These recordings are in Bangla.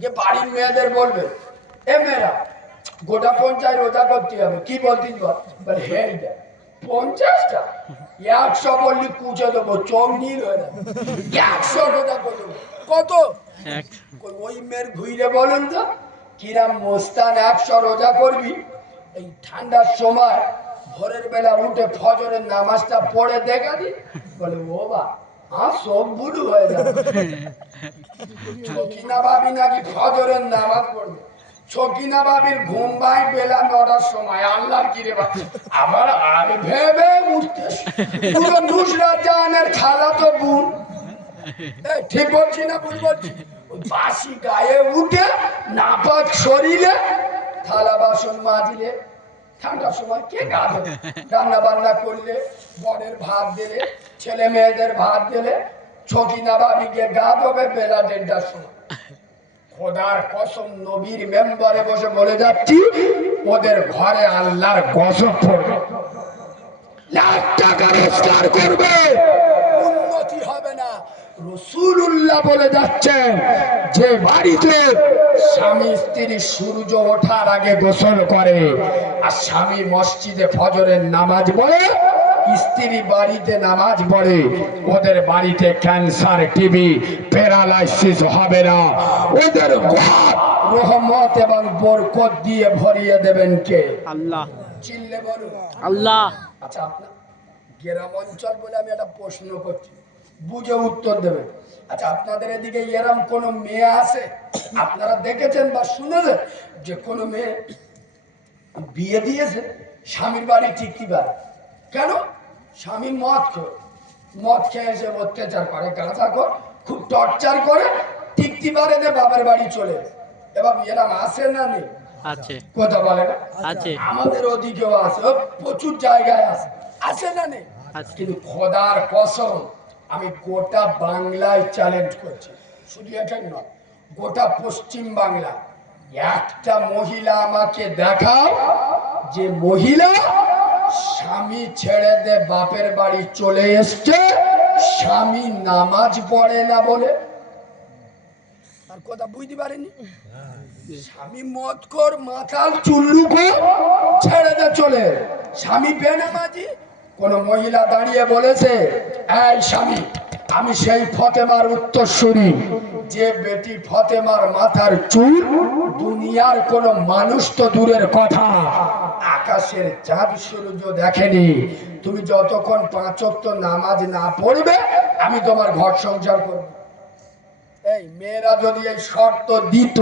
যে বাড়ির মেয়েদের বলবে, এ মেয়েরা গোটা পঞ্চায়েত রোজা করতে হবে, কি বলতিস বল, হ্যাঁ 50টা 100 বললি কুচে দেবো, চোখ নীল হয়ে যাবে। 100 রোজা করে দেবো। কত? ওই মেয়ের ঘুরে বলুন তো কিরাম মোস্তান 100 রোজা করবি, এই ঠান্ডার সময় ভোরের বেলা উঠে ফজরের নামাজটা পড়ে দেখা দি, বলে ও বা সব বুলু হয়ে যাবে। ছকিনা ভাবি নাকি ফজরের নামাজ পড়বে, ছকিনা ভাবির ঘুম ভাই বেলা 9টার সময়, আল্লাহর কি রে আবার আর ভেবে উঠতে পুরো নুসরাত জাহানের খালা তো বোন, ঠিক বলছি না ভুল বলছি? বাসি গায়ে উঠে নাপাক শরীরে থালা বাসন মাজিলে, ঠান্ডার সময় কে গা দেবে, রান্না বান্না করলে, বরের ভাত দিলে, ছেলে মেয়েদের ভাত দিলে, ছকিনা ভাবিকে গা দেবে বেলা 1:30টার সময়। খোদার কসম নবীর মেম্বারে বসে বলে যাচ্ছি, ওদের ঘরে আল্লাহর গজব পড়বে, লাখ টাকা রোজগার করবে, উন্নতি হবে না। রাসূলুল্লাহ বলে যাচ্ছেন, যে বাড়িতে স্বামী স্ত্রী সূর্য ওঠার আগে গোসল করে আর স্বামী মসজিদে ফজরের নামাজ পড়ে, স্ত্রী বাড়িতে নামাজ পড়ে, ওদের বাড়িতে ক্যান্সার, টিবি, প্যারালাইসিস হবে না। ওদের ঘর রহমত এবং বরকত দিয়ে ভরিয়ে দেবেন কে? আল্লাহ। চিল্লে বলুন আল্লাহ। আচ্ছা, আপনার গ্রাম অঞ্চল বলে আমি একটা প্রশ্ন করছি, বুঝে উত্তর দেবেন। আচ্ছা, আপনাদের এদিকে এরম কোনো মেয়ে আছে আপনারা দেখেছেন বা শুনেছেন যে কোনো মেয়ে বিয়ে দিয়েছে, স্বামীর বাড়ি টিকতে পারে? কেন? স্বামী মদ খেয়ে এসে অত্যাচার করে, গাঁজা করে, খুব টর্চার করে, টিকতে পারে না, বাবার বাড়ি চলে। এবার এরম আছে না নেই? আছে। কথা বলে না? আছে। আমাদের ওদিকেও আছে, প্রচুর জায়গায় আছে, আছে না নেই? কিন্তু খোদার কসম আমি গোটা বাংলায় চ্যালেঞ্জ করছি, শুধু এটাই নয়, গোটা পশ্চিম বাংলা একটা মহিলা আমাকে দেখাও যে মহিলা স্বামী ছেড়ে দে বাপের বাড়ি চলে এসছে, স্বামী নামাজ পড়ে না বলে। আর কথা বুঝতে পারেনি? স্বামী মদখোর, মাতাল, চুল্লুখোর, ছেড়ে দে চলে, স্বামী বেনামাজি। কোন মহিলা দাঁড়িয়ে বলেছে, এই স্বামী, আমি সেই ফতেমার উত্তরসূরি যে বেটি ফতেমার মাথার চুল দুনিয়ার কোন মানুষ তো দূরের কথা আকাশের চাঁদ সূর্য দেখেনি, তুমি যতক্ষণ 5 ওয়াক্ত নামাজ না পড়বে আমি তোমার ঘর সংসার করব। এই মেয়েরা যদি এই শর্ত দিত,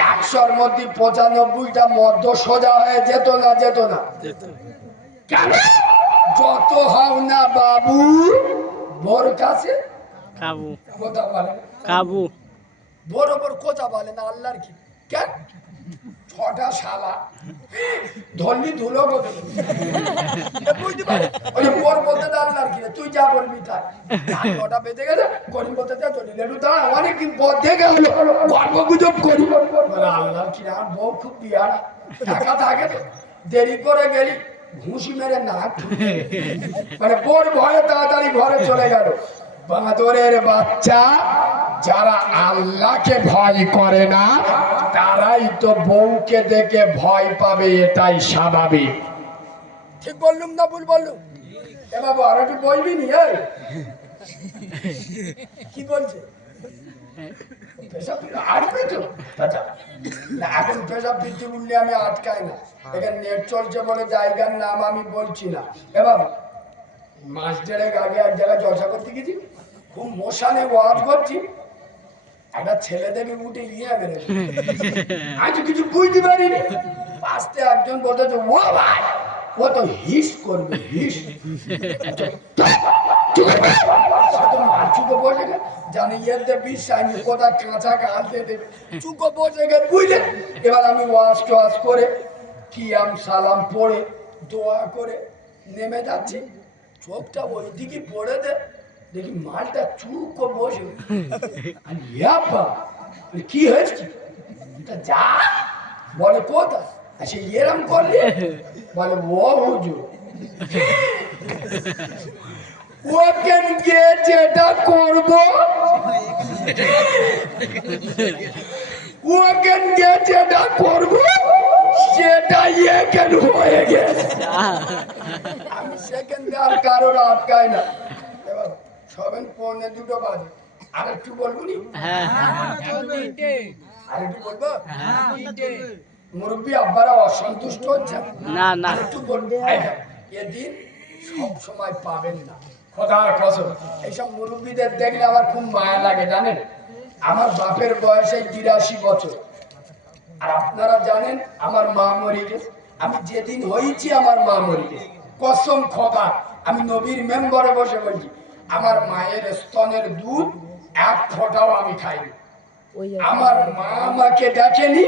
100-র মধ্যে 95টা মধ্য সোজা হয়ে যেত না? যেত না? কেন? যত হও না বাবু বোর কাছে কাবু, কথা বলে কাবু, বরাবর কথা বলে না আল্লাহর কি? কেন? 6টা শালা ধরলি ধুলো বলে বুঝতে পারে, ওই বোর বলতে আল্লাহর কি, তুই যা বলবি তাই। 9টা বেজে গেছে, গরিব বলতে যা চলি লেলু তা অনেকদিন পর দেখে হলো গল্প গুজব করি, বলে আল্লাহর কি, আমার বউ খুব বিয়ারা, টাকা থাকে, দেরি করে গেলি ঘুষি মেরে না, মানে বোর ভয়ে তাড়াতাড়ি ঘরে চলে গেল। বাঁদরের বাচ্চা, যারা আল্লাহকে ভয় করে না তারাই তো বউকে দেখে ভয় পাবে, এটাই স্বাভাবিক। ঠিক বললুম না ভুল বললুম? এ বাবু আর একটু বলবি নি? কি বলছে? এখন পেশাব বৃদ্ধি উঠলে আমি আটকাই না, এখানে নেট চলছে বলে জায়গার নাম আমি বলছি না। এবার মাস 1.5 আগে এক জায়গায় জলসা করতে গেছি, খুব মশানে ওয়াজ করছি, একটা ছেলে দেখে উঠে মেরে, আজ কিছু বুঝতে পারিনি, আসতে একজন বলতেছে, ও ভাই ও তো হিস করবে, হিস। চুকো বসে গে জানি এতে বিশ্বাস কোথায় কাঁচা কাঁদতে দেবে, চুকো বসে গে বুঝলে। এবার আমি ওয়াজ টোয়াজ করে কিয়াম সালাম পড়ে দোয়া করে নেমে যাচ্ছি, চোখটা ওই দিকে পড়ে দে, দেখি মালটা চুকো বসে। কি হয়েছে? যা বলে কোথায়, সে এরম করলি, বলে ও হুজুর ওকে যেটা করবো ওকে নিয়ে যেটা করবো সেটা এখানে হয়ে গেছে। আমি সেখানে আর কারোর আটকাই না। এবার সবেন 1:45 আর একটু বলবো নি? আর একটু বলবো? মুরব্বী আব্বারা অসন্তুষ্ট হচ্ছে না না আর একটু বলবো। এদিন সব সময় পাবেন না, খোদার কসম। এইসব মুরব্বীদের দেখলে আমার খুব মায়া লাগে জানেন। আমার বাপের বয়স এই 82 বছর, আর আপনারা জানেন আমার মা মরে গেছে। আমি যেদিন হয়েছি আমার মা মরে গেছে, কসম খোদা, আমি নবীর মেম্বারে বসে বলছি আমার মায়ের স্তনের দুধ এক ফোঁটাও আমি খাইনি। আমার মা আমাকে দেখেনি,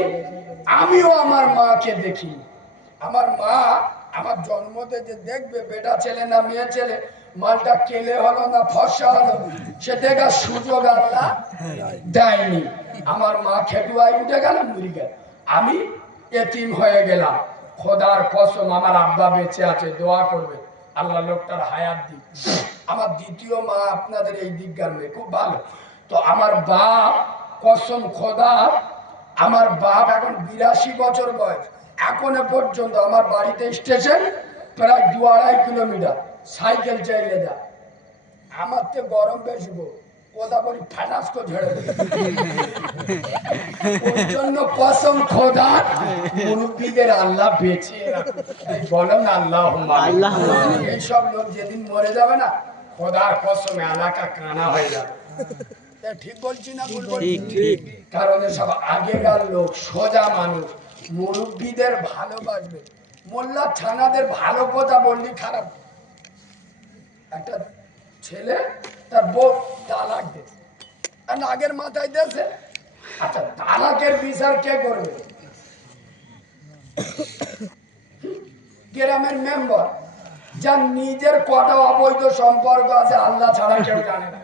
আমিও আমার মাকে দেখিনি। আমার মা আমার জন্মতে যে দেখবে বেটা ছেলে না মেয়ে ছেলে, মালটা কেলে হলো না ফর্সা হলো, সে দেখার সুযোগ আল্লাহ দেয়নি। আমার মা খেটুয়ায় উঠে গেল, মরে গেল, আমি এতিম হয়ে গেলাম। খোদার কসম আমার আব্বা বেঁচে আছে, দোয়া করবে আল্লাহ লোকটার হায়াত দিক। আমার দ্বিতীয় মা আপনাদের এই দিককার মেয়ে, খুব ভালো। তো আমার বাপ, কসম খোদা, আমার বাপ এখন 82 বছর বয়স, এখনো পর্যন্ত আমার বাড়িতে স্টেশন প্রায় 2-2.5 কিলোমিটার, সাইকেল চাইলে যা। আমার তো গরম বেশি গো, কথা বলি ফাটাস করে ঝেড়ে দেবে। ওর জন্য কসম খোদা মুরব্বীদের আল্লাহ বেঁচে রাখুন। বলেন আল্লাহ আল্লাহ। এইসব লোক যেদিন মরে যাবে না, খোদার কসমে এলাকা কানা হয়ে যাবে। ঠিক বলছি না ভুল বলছি? ঠিক ঠিক কারণ সব আগেকার লোক, সোজা মানুষ, মুরব্বীদের ভালোবাসবে। মোল্লা ছানাদের ভালো কথা বললি খারাপ। একটা ছেলে তার বউ তালাক দিয়েছে, আর আগের মাথায় দিয়েছে। আচ্ছা, তালাকের বিচার কে করবে? গ্রামের মেম্বার, যার নিজের কটা অবৈধ সম্পর্ক আছে আল্লাহ ছাড়া কেউ জানে না।